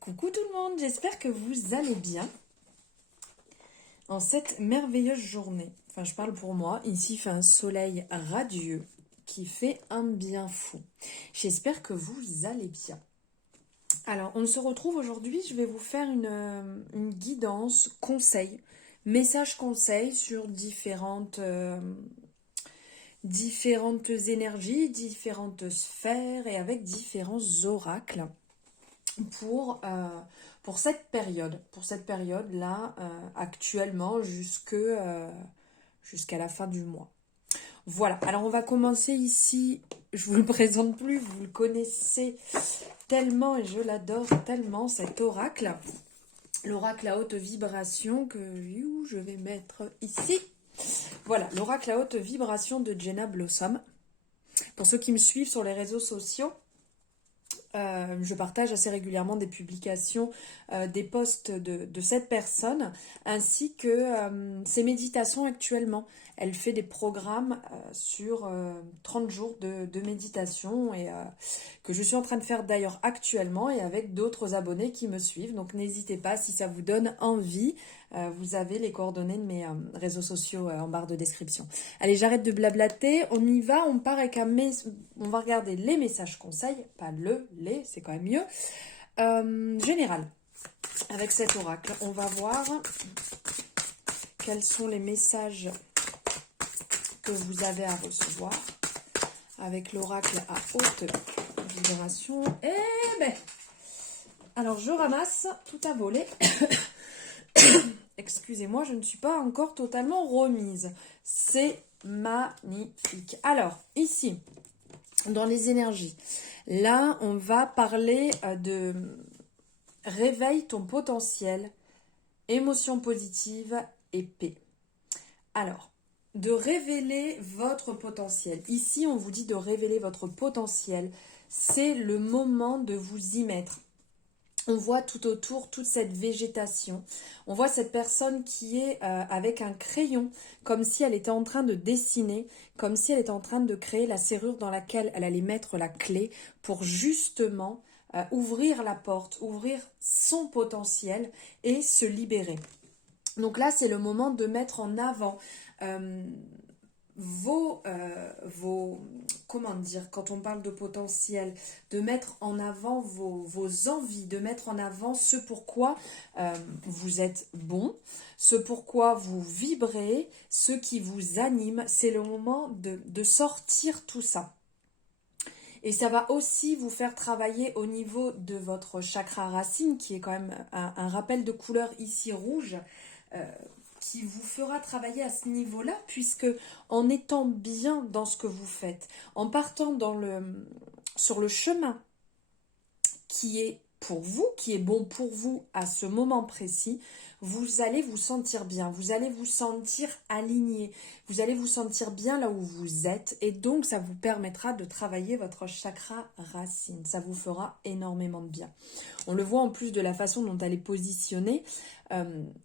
Coucou tout le monde, j'espère que vous allez bien en cette merveilleuse journée. Enfin, je parle pour moi, ici il fait un soleil radieux qui fait un bien fou. J'espère que vous allez bien. Alors, on se retrouve aujourd'hui, je vais vous faire une guidance, conseil, message conseil sur différentes énergies, différentes sphères et avec différents oracles pour, euh, pour cette période. Pour cette période-là, actuellement, jusqu'à la fin du mois. Voilà, alors on va commencer ici. Je vous le présente plus, vous le connaissez tellement et je l'adore tellement, cet oracle. L'oracle à haute vibration que je vais mettre ici. Voilà, l'oracle à haute vibration de Jenna Blossom. Pour ceux qui me suivent sur les réseaux sociaux, je partage assez régulièrement des publications, des posts de cette personne, ainsi que ses méditations actuellement. Elle fait des programmes sur 30 jours de méditation et que je suis en train de faire d'ailleurs actuellement et avec d'autres abonnés qui me suivent. Donc n'hésitez pas si ça vous donne envie. Vous avez les coordonnées de mes réseaux sociaux en barre de description. Allez, j'arrête de blablater, on y va, on part avec on va regarder les messages conseils, pas les, c'est quand même mieux. Général, avec cet oracle, on va voir quels sont les messages que vous avez à recevoir avec l'oracle à haute vibration. Alors je ramasse tout à voler. Excusez-moi, je ne suis pas encore totalement remise. C'est magnifique. Alors, ici, dans les énergies, là, on va parler de réveille ton potentiel, émotion positive et paix. Alors, de révéler votre potentiel. Ici, on vous dit de révéler votre potentiel. C'est le moment de vous y mettre. On voit tout autour toute cette végétation. On voit cette personne qui est avec un crayon, comme si elle était en train de dessiner, comme si elle était en train de créer la serrure dans laquelle elle allait mettre la clé pour justement ouvrir la porte, ouvrir son potentiel et se libérer. Donc là, c'est le moment de mettre en avant euh, comment dire, quand on parle de potentiel, de mettre en avant vos envies, de mettre en avant ce pourquoi vous êtes bon, ce pourquoi vous vibrez, ce qui vous anime. C'est le moment de sortir tout ça. Et ça va aussi vous faire travailler au niveau de votre chakra racine, qui est quand même un rappel de couleur ici rouge, euh, qui vous fera travailler à ce niveau-là, puisque en étant bien dans ce que vous faites, en partant sur le chemin qui est pour vous, qui est bon pour vous à ce moment précis, vous allez vous sentir bien, vous allez vous sentir aligné, vous allez vous sentir bien là où vous êtes et donc ça vous permettra de travailler votre chakra racine, ça vous fera énormément de bien. On le voit en plus de la façon dont elle est positionnée,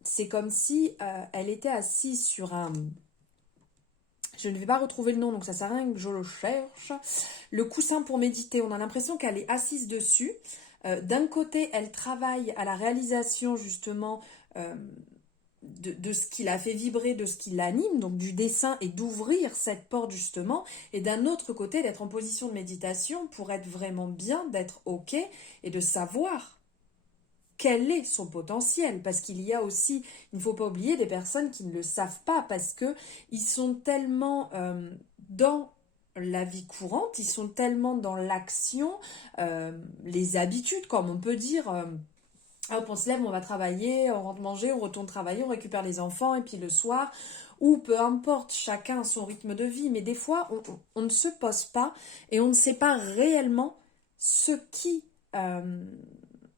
c'est comme si elle était assise sur un... Je ne vais pas retrouver le nom, donc ça sert à rien que je le cherche. Le coussin pour méditer, on a l'impression qu'elle est assise dessus. D'un côté, elle travaille à la réalisation justement de ce qui la fait vibrer, de ce qui l'anime, donc du dessin et d'ouvrir cette porte justement. Et d'un autre côté, d'être en position de méditation pour être vraiment bien, d'être OK et de savoir quel est son potentiel, parce qu'il y a aussi, il ne faut pas oublier, des personnes qui ne le savent pas, parce que ils sont tellement dans la vie courante, ils sont tellement dans l'action, les habitudes, comme on peut dire, hop, on se lève, on va travailler, on rentre manger, on retourne travailler, on récupère les enfants, et puis le soir, ou peu importe, chacun a son rythme de vie, mais des fois, on ne se pose pas, et on ne sait pas réellement euh,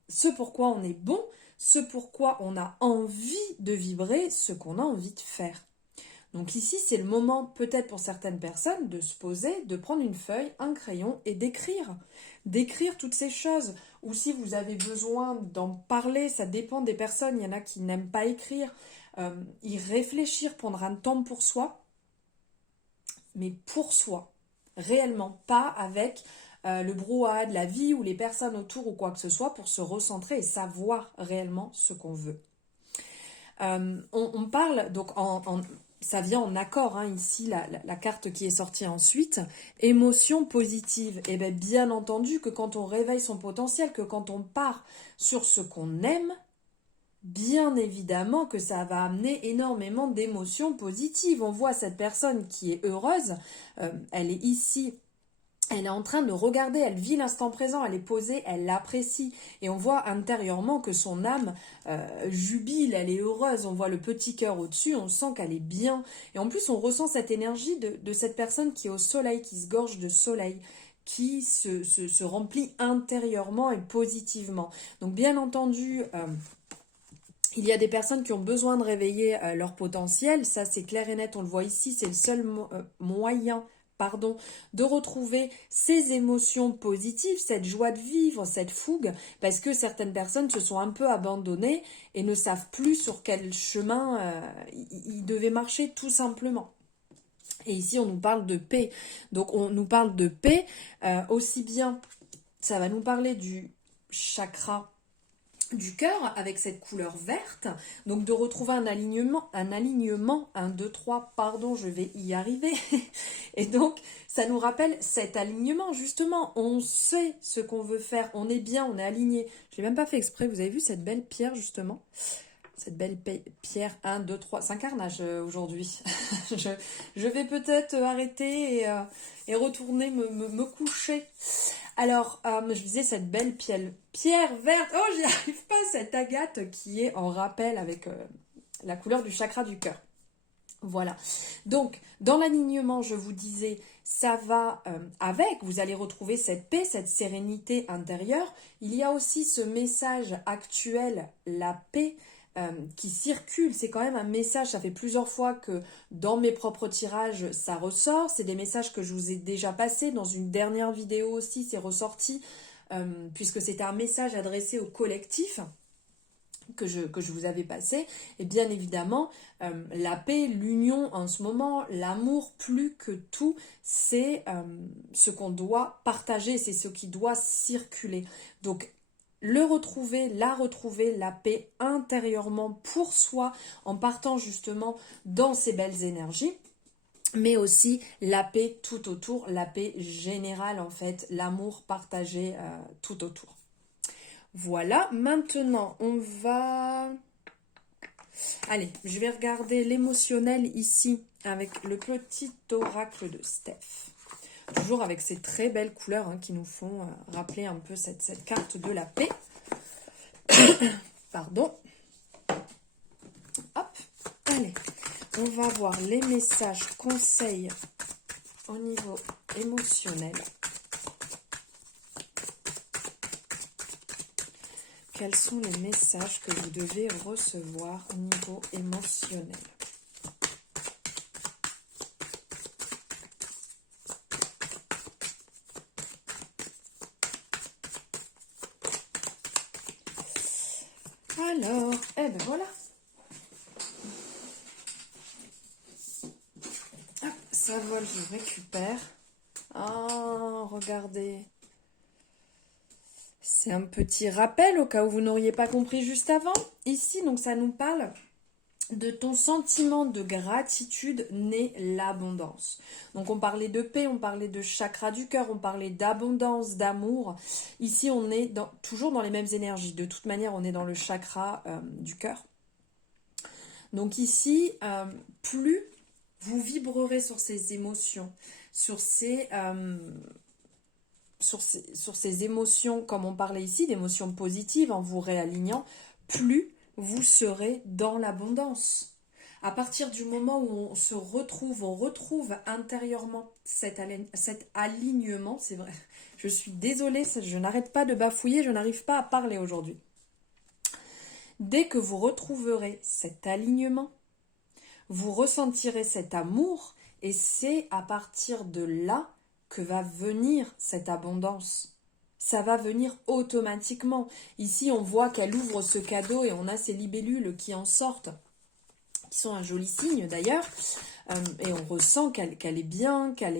ce pourquoi on est bon, ce pourquoi on a envie de vibrer, ce qu'on a envie de faire. Donc ici, c'est le moment peut-être pour certaines personnes de se poser, de prendre une feuille, un crayon et d'écrire toutes ces choses. Ou si vous avez besoin d'en parler, ça dépend des personnes, il y en a qui n'aiment pas écrire, y réfléchir, prendre un temps pour soi, mais pour soi, réellement, pas avec le brouhaha de la vie ou les personnes autour ou quoi que ce soit pour se recentrer et savoir réellement ce qu'on veut. On parle, donc ça vient en accord, hein, ici, la carte qui est sortie ensuite, émotion positive. Et bien entendu que quand on réveille son potentiel, que quand on part sur ce qu'on aime, bien évidemment que ça va amener énormément d'émotions positives. On voit cette personne qui est heureuse, elle est ici. Elle est en train de regarder, elle vit l'instant présent, elle est posée, elle l'apprécie. Et on voit intérieurement que son âme jubile, elle est heureuse. On voit le petit cœur au-dessus, on sent qu'elle est bien. Et en plus, on ressent cette énergie de cette personne qui est au soleil, qui se gorge de soleil, qui se remplit intérieurement et positivement. Donc bien entendu, il y a des personnes qui ont besoin de réveiller leur potentiel. Ça, c'est clair et net, on le voit ici, c'est le seul moyen de retrouver ces émotions positives, cette joie de vivre, cette fougue, parce que certaines personnes se sont un peu abandonnées et ne savent plus sur quel chemin ils devaient marcher tout simplement. Et ici, on nous parle de paix. Donc, on nous parle de paix, aussi bien, ça va nous parler du chakra du cœur avec cette couleur verte, donc de retrouver un alignement, 1, 2, 3, pardon, je vais y arriver, et donc ça nous rappelle cet alignement, justement, on sait ce qu'on veut faire, on est bien, on est aligné, je l'ai même pas fait exprès, vous avez vu cette belle pierre justement, cette belle pierre, 1, 2, 3, c'est un carnage aujourd'hui, je vais peut-être arrêter et retourner me coucher. Alors, je disais cette belle pierre verte. Oh, j'y arrive pas, cette agate qui est en rappel avec la couleur du chakra du cœur. Voilà. Donc, dans l'alignement, je vous disais, ça va avec, vous allez retrouver cette paix, cette sérénité intérieure. Il y a aussi ce message actuel, la paix, qui circule. C'est quand même un message, ça fait plusieurs fois que dans mes propres tirages, ça ressort. C'est des messages que je vous ai déjà passés. Dans une dernière vidéo aussi, c'est ressorti, puisque c'était un message adressé au collectif que je vous avais passé. Et bien évidemment, la paix, l'union en ce moment, l'amour plus que tout, c'est ce qu'on doit partager, c'est ce qui doit circuler. Donc, retrouver, la paix intérieurement pour soi en partant justement dans ces belles énergies, mais aussi la paix tout autour, la paix générale en fait, l'amour partagé tout autour. Voilà, maintenant on va... Allez, je vais regarder l'émotionnel ici avec le petit oracle de Steph. Toujours avec ces très belles couleurs qui nous font rappeler un peu cette carte de la paix. Pardon. Hop. Allez, on va voir les messages, conseils au niveau émotionnel. Quels sont les messages que vous devez recevoir au niveau émotionnel ? Alors, eh ben voilà. Hop, ça vole, je récupère. Ah, regardez. C'est un petit rappel au cas où vous n'auriez pas compris juste avant. Ici, donc ça nous parle de ton sentiment de gratitude naît l'abondance. Donc on parlait de paix, on parlait de chakra du cœur, on parlait d'abondance, d'amour. Ici on est toujours dans les mêmes énergies. De toute manière on est dans le chakra du cœur. Donc ici, plus vous vibrerez sur ces émotions, sur ces émotions, comme on parlait ici, d'émotions positives en vous réalignant, plus vous serez dans l'abondance. À partir du moment où on retrouve intérieurement cet alignement, c'est vrai, je suis désolée, je n'arrête pas de bafouiller, je n'arrive pas à parler aujourd'hui. Dès que vous retrouverez cet alignement, vous ressentirez cet amour et c'est à partir de là que va venir cette abondance. Ça va venir automatiquement. Ici, on voit qu'elle ouvre ce cadeau et on a ces libellules qui en sortent, qui sont un joli signe d'ailleurs. Et on ressent qu'elle est bien, qu'elle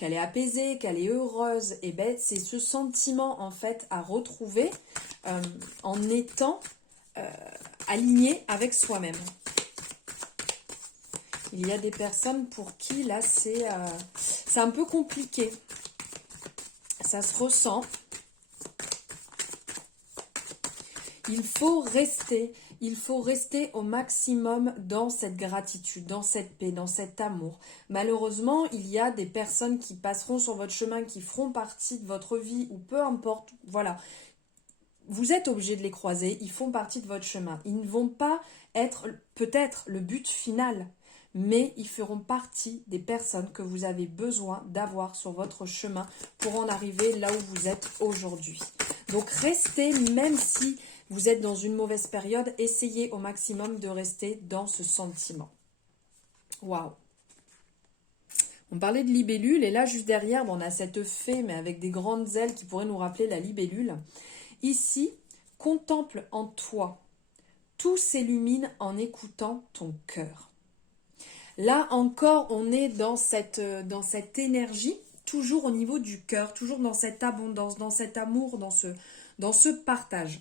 qu'elle est apaisée, qu'elle est heureuse, et ben c'est ce sentiment en fait à retrouver en étant aligné avec soi-même. Il y a des personnes pour qui là c'est un peu compliqué. Ça se ressent. Il faut rester au maximum dans cette gratitude, dans cette paix, dans cet amour. Malheureusement, il y a des personnes qui passeront sur votre chemin, qui feront partie de votre vie, ou peu importe, voilà. Vous êtes obligé de les croiser, ils font partie de votre chemin. Ils ne vont pas être peut-être le but final, mais ils feront partie des personnes que vous avez besoin d'avoir sur votre chemin pour en arriver là où vous êtes aujourd'hui. Donc restez, même si vous êtes dans une mauvaise période, essayez au maximum de rester dans ce sentiment. Waouh! On parlait de libellule et là juste derrière, on a cette fée mais avec des grandes ailes qui pourraient nous rappeler la libellule. Ici, contemple en toi. Tout s'illumine en écoutant ton cœur. Là encore, on est dans cette énergie, toujours au niveau du cœur, toujours dans cette abondance, dans cet amour, dans ce partage.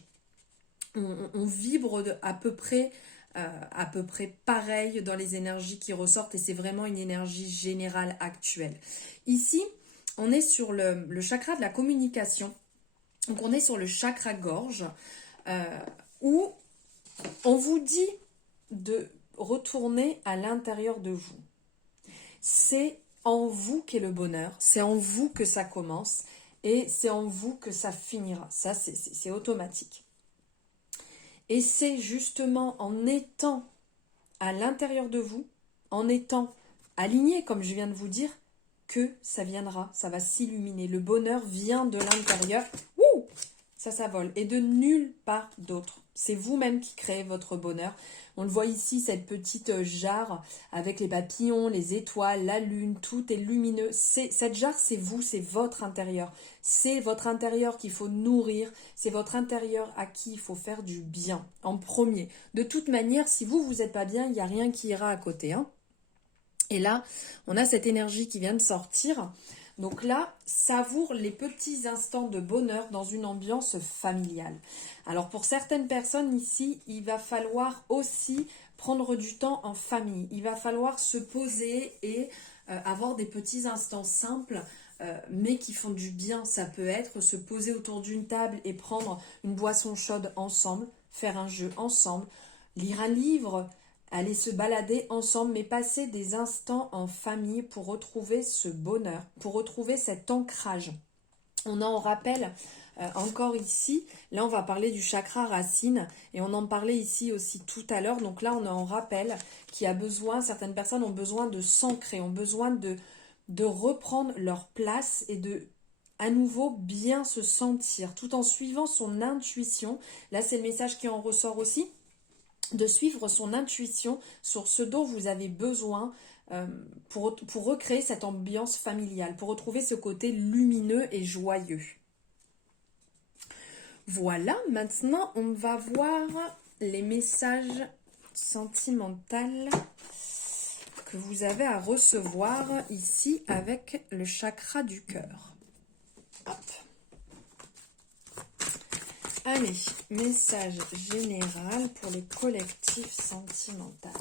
On vibre à peu près pareil dans les énergies qui ressortent et c'est vraiment une énergie générale actuelle. Ici, on est sur le chakra de la communication. Donc on est sur le chakra gorge où on vous dit de retourner à l'intérieur de vous. C'est en vous qu'est le bonheur, c'est en vous que ça commence et c'est en vous que ça finira. Ça, c'est automatique. Et c'est justement en étant à l'intérieur de vous, en étant aligné, comme je viens de vous dire, que ça viendra, ça va s'illuminer. Le bonheur vient de l'intérieur. Ouh, ça vole. Et de nulle part d'autre. C'est vous-même qui créez votre bonheur. On le voit ici, cette petite jarre avec les papillons, les étoiles, la lune, tout est lumineux. Cette jarre, c'est vous, c'est votre intérieur. C'est votre intérieur qu'il faut nourrir. C'est votre intérieur à qui il faut faire du bien, en premier. De toute manière, si vous n'êtes pas bien, il n'y a rien qui ira à côté. Hein. Et là, on a cette énergie qui vient de sortir. Donc là, savoure les petits instants de bonheur dans une ambiance familiale. Alors pour certaines personnes ici, il va falloir aussi prendre du temps en famille. Il va falloir se poser et avoir des petits instants simples, mais qui font du bien. Ça peut être se poser autour d'une table et prendre une boisson chaude ensemble, faire un jeu ensemble, lire un livre, aller se balader ensemble, mais passer des instants en famille pour retrouver ce bonheur, pour retrouver cet ancrage. On en rappelle encore ici, là on va parler du chakra racine, et on en parlait ici aussi tout à l'heure, donc là on en rappelle qu'il y a besoin, certaines personnes ont besoin de s'ancrer, ont besoin de reprendre leur place et de à nouveau bien se sentir, tout en suivant son intuition. Là c'est le message qui en ressort aussi, de suivre son intuition sur ce dont vous avez besoin pour recréer cette ambiance familiale, pour retrouver ce côté lumineux et joyeux. Voilà, maintenant on va voir les messages sentimentaux que vous avez à recevoir ici avec le chakra du cœur. Hop. Allez, message général pour le collectif sentimental.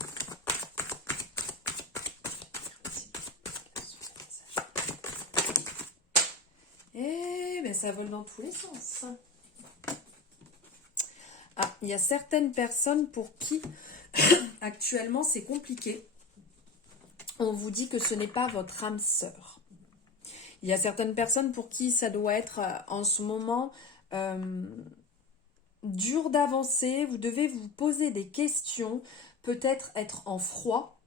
Eh bien, ça vole dans tous les sens. Ah, il y a certaines personnes pour qui actuellement c'est compliqué. On vous dit que ce n'est pas votre âme sœur. Il y a certaines personnes pour qui ça doit être en ce moment dur d'avancer. Vous devez vous poser des questions, peut-être être en froid.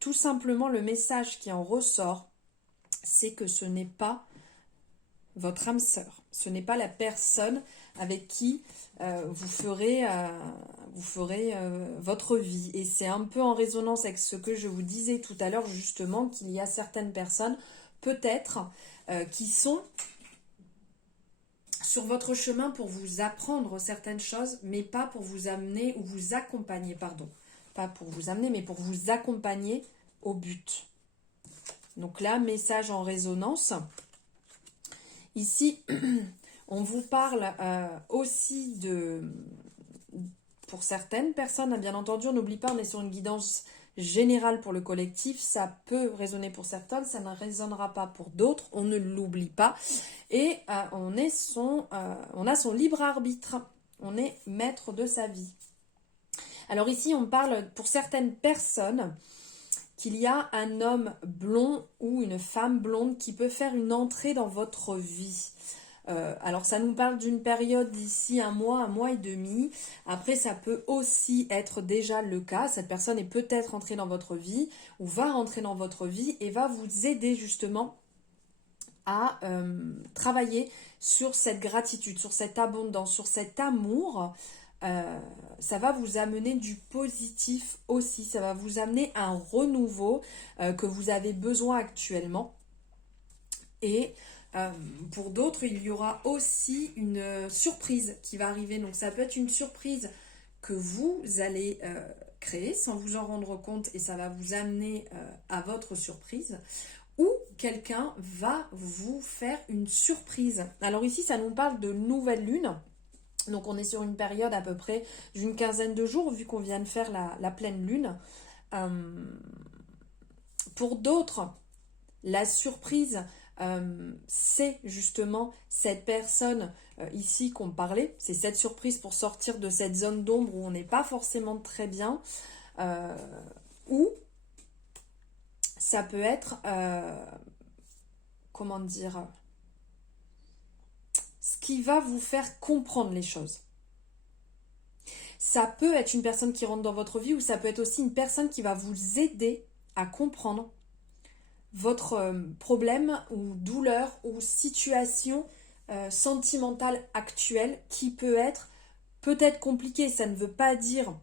Tout simplement, le message qui en ressort, c'est que ce n'est pas votre âme sœur. Ce n'est pas la personne avec qui vous ferez votre vie. Et c'est un peu en résonance avec ce que je vous disais tout à l'heure, justement, qu'il y a certaines personnes, peut-être, qui sont sur votre chemin pour vous apprendre certaines choses, mais pas pour vous amener ou vous accompagner, pardon. Pas pour vous amener, mais pour vous accompagner au but. Donc là, message en résonance. Ici, on vous parle aussi pour certaines personnes, bien entendu, on n'oublie pas, on est sur une guidance générale pour le collectif. Ça peut résonner pour certains, ça ne résonnera pas pour d'autres, on ne l'oublie pas. Et on a son libre arbitre, on est maître de sa vie. Alors ici, on parle pour certaines personnes qu'il y a un homme blond ou une femme blonde qui peut faire une entrée dans votre vie. Alors ça nous parle d'une période d'ici un mois et demi. Après ça peut aussi être déjà le cas. Cette personne est peut-être entrée dans votre vie ou va rentrer dans votre vie et va vous aider justement à travailler sur cette gratitude, sur cette abondance, sur cet amour. Ça va vous amener du positif aussi, ça va vous amener un renouveau que vous avez besoin actuellement. Et pour d'autres, il y aura aussi une surprise qui va arriver. Donc ça peut être une surprise que vous allez créer sans vous en rendre compte et ça va vous amener à votre surprise. Ou quelqu'un va vous faire une surprise. Alors ici, ça nous parle de nouvelle lune. Donc on est sur une période à peu près d'une quinzaine de jours, vu qu'on vient de faire la pleine lune. Pour d'autres, la surprise, c'est justement cette personne ici qu'on parlait. C'est cette surprise pour sortir de cette zone d'ombre où on n'est pas forcément très bien. Ou ça peut être, comment dire, ce qui va vous faire comprendre les choses. Ça peut être une personne qui rentre dans votre vie ou ça peut être aussi une personne qui va vous aider à comprendre votre problème ou douleur ou situation sentimentale actuelle qui peut être peut-être compliquée. Ça ne veut pas dire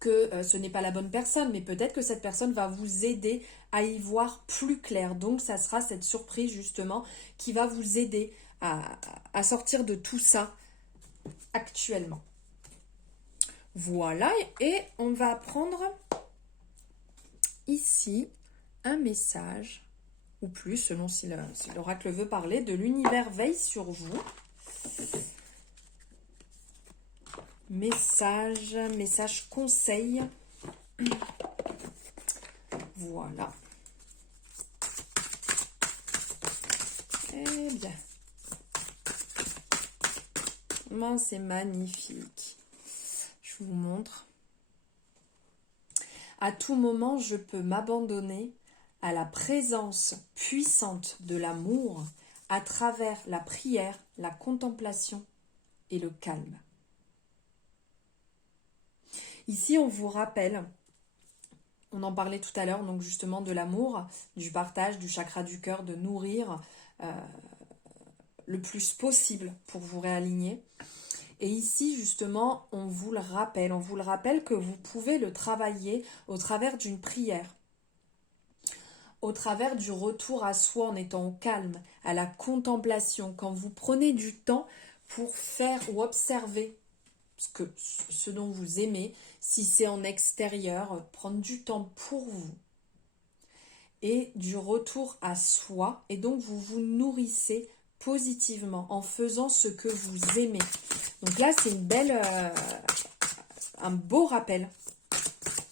que ce n'est pas la bonne personne, mais peut-être que cette personne va vous aider à y voir plus clair. Donc ça sera cette surprise justement qui va vous aider à sortir de tout ça actuellement. Voilà, et on va prendre ici un message, ou plus, selon si l'oracle veut parler, de l'univers veille sur vous. Message conseil. Voilà. Eh bien. Oh, c'est magnifique. Je vous montre. À tout moment, je peux m'abandonner à la présence puissante de l'amour à travers la prière, la contemplation et le calme. Ici, on vous rappelle, on en parlait tout à l'heure, donc justement de l'amour, du partage, du chakra du cœur, de nourrir le plus possible pour vous réaligner. Et ici, justement, on vous le rappelle que vous pouvez le travailler au travers d'une prière, au travers du retour à soi en étant au calme, à la contemplation, quand vous prenez du temps pour faire ou observer ce dont vous aimez, si c'est en extérieur, prendre du temps pour vous, et du retour à soi, et donc vous vous nourrissez positivement en faisant ce que vous aimez. Donc là, c'est un beau rappel,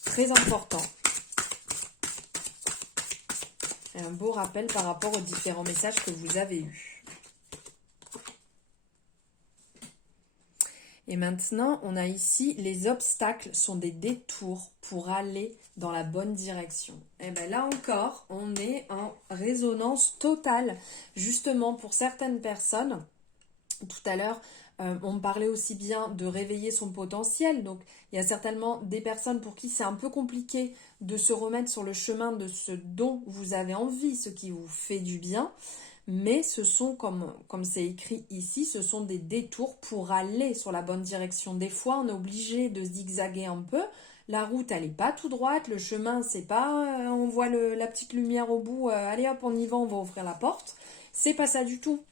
très important. Un beau rappel par rapport aux différents messages que vous avez eus. Et maintenant, on a ici, les obstacles sont des détours pour aller dans la bonne direction. Et bien là encore, on est en résonance totale, justement pour certaines personnes. Tout à l'heure, on parlait aussi bien de réveiller son potentiel. Donc, il y a certainement des personnes pour qui c'est un peu compliqué de se remettre sur le chemin de ce dont vous avez envie, ce qui vous fait du bien. Mais ce sont, comme c'est écrit ici, ce sont des détours pour aller sur la bonne direction. Des fois, on est obligé de zigzaguer un peu. La route, elle n'est pas tout droite. Le chemin, c'est pas on voit la petite lumière au bout. Allez hop, on y va, on va ouvrir la porte. C'est pas ça du tout.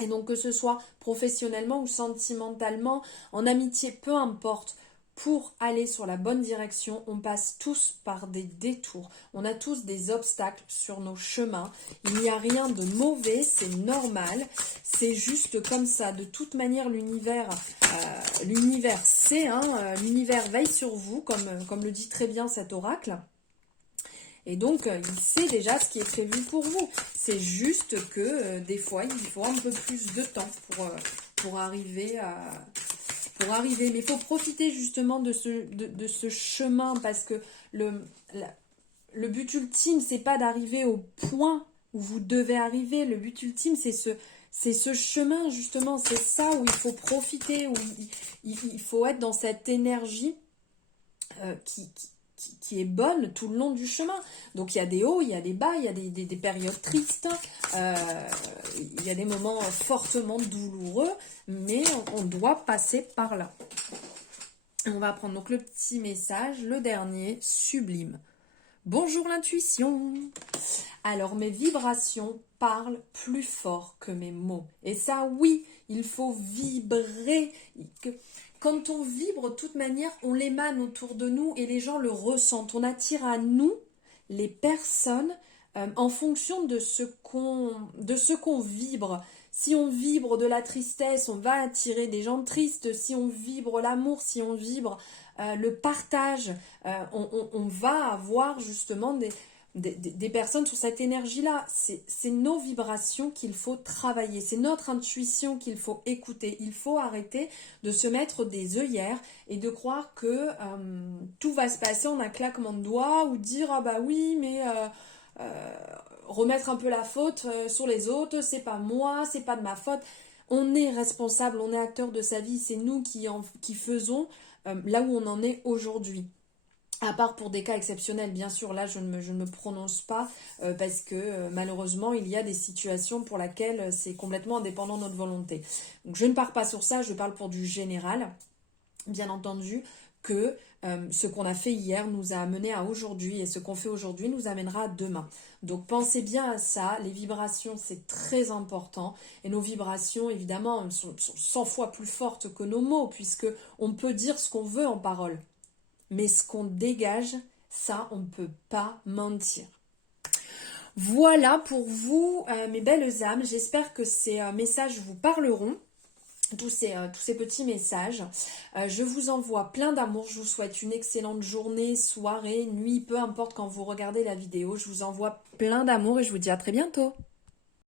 Et donc que ce soit professionnellement ou sentimentalement, en amitié, peu importe, pour aller sur la bonne direction, on passe tous par des détours. On a tous des obstacles sur nos chemins. Il n'y a rien de mauvais, c'est normal. C'est juste comme ça. De toute manière, l'univers sait, l'univers veille sur vous, comme le dit très bien cet oracle. Et donc, il sait déjà ce qui est prévu pour vous. C'est juste que des fois, il faut un peu plus de temps pour arriver à... Mais il faut profiter justement de ce chemin parce que le but ultime, c'est pas d'arriver au point où vous devez arriver. Le but ultime, c'est ce chemin justement. C'est ça où il faut profiter, où il faut être dans cette énergie qui est bonne tout le long du chemin. Donc il y a des hauts, il y a des bas, il y a des périodes tristes, il y a des moments fortement douloureux, mais on doit passer par là. On va prendre donc le petit message, le dernier, sublime. Bonjour l'intuition. Alors mes vibrations parlent plus fort que mes mots. Et ça oui, il faut vibrer. Quand on vibre, de toute manière, on l'émane autour de nous et les gens le ressentent. On attire à nous les personnes en fonction de ce qu'on vibre. Si on vibre de la tristesse, on va attirer des gens tristes. Si on vibre l'amour, si on vibre le partage, on va avoir justement des personnes sur cette énergie-là. C'est nos vibrations qu'il faut travailler. C'est notre intuition qu'il faut écouter. Il faut arrêter de se mettre des œillères et de croire que tout va se passer en un claquement de doigts ou dire « Ah bah oui, mais... remettre un peu la faute sur les autres, c'est pas moi, c'est pas de ma faute. » On est responsable, on est acteur de sa vie, c'est nous qui faisons là où on en est aujourd'hui. À part pour des cas exceptionnels, bien sûr, là je ne me prononce pas parce que malheureusement il y a des situations pour lesquelles c'est complètement indépendant de notre volonté. Donc je ne pars pas sur ça, je parle pour du général. Bien entendu que ce qu'on a fait hier nous a amené à aujourd'hui et ce qu'on fait aujourd'hui nous amènera à demain. Donc pensez bien à ça, les vibrations c'est très important et nos vibrations évidemment sont 100 fois plus fortes que nos mots puisque on peut dire ce qu'on veut en parole. Mais ce qu'on dégage, ça, on ne peut pas mentir. Voilà pour vous, mes belles âmes. J'espère que ces messages vous parleront. Tous ces petits messages. Je vous envoie plein d'amour. Je vous souhaite une excellente journée, soirée, nuit, peu importe quand vous regardez la vidéo. Je vous envoie plein d'amour et je vous dis à très bientôt.